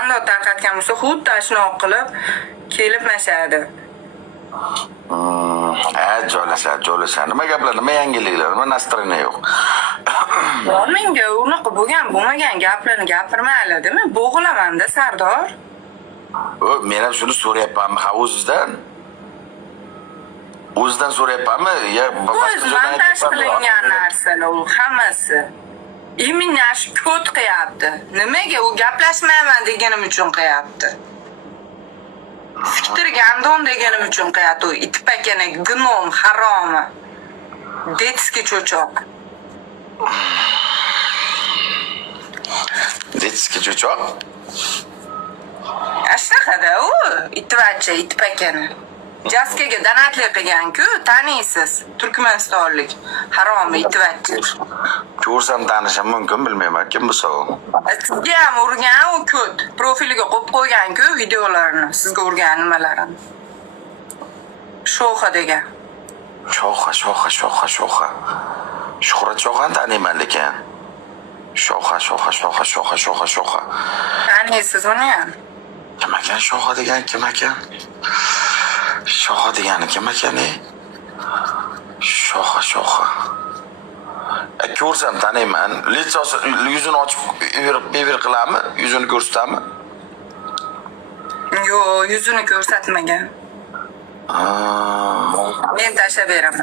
Qanday tarqatgan bo'lsa, xuddi shunaqa qilib kelib mashadi. Joylashadi. Nima gaplar, nima yangiliklar, nima nastroyeniya yo'q. Menga unaqa bo'lmagan gaplarni gapirmayladimi? Bo'g'ilamanda Sardor. Men ham shuni so'rayapmanmi, ha o'zidan so'rayapmanmi? Ya montaj qilingan narsalar u hammasi. Iminash ko't qilyapti. Nimaga u gaplashmayman deganim uchun qilyapti? Fikr gandon deganim uchun qilyapti. U itpakana gnom haromi. Detskiy cho'choq. Detskiy cho'choq? Ashaqada u itvacha, itpakana. Jaskaga danatli qilgan-ku, taniysiz. Turkmanistonlik haromi itvacha. Ko'rsam tanishim mumkin, bilmayman kim bu savol. Sizga ham urgan u ko't. Profiliga qo'yib qo'ygan-ku videolarini, sizga urgan nimalarini. Shoxa degan. Shoxa. Shuhrat Shoxani taniyman lekin. Shoxa. Taniysiz uni ham? Kim ekan Shoxa degan kim ekan? Shoxa degani kim ekan? Shoxa. Ko'rsam taniyman. Litsosi yuzini ochib bever qiladimi? Yuzini ko'rsatami? Yo'q, yuzini ko'rsatmagan. Men tashlab beraman.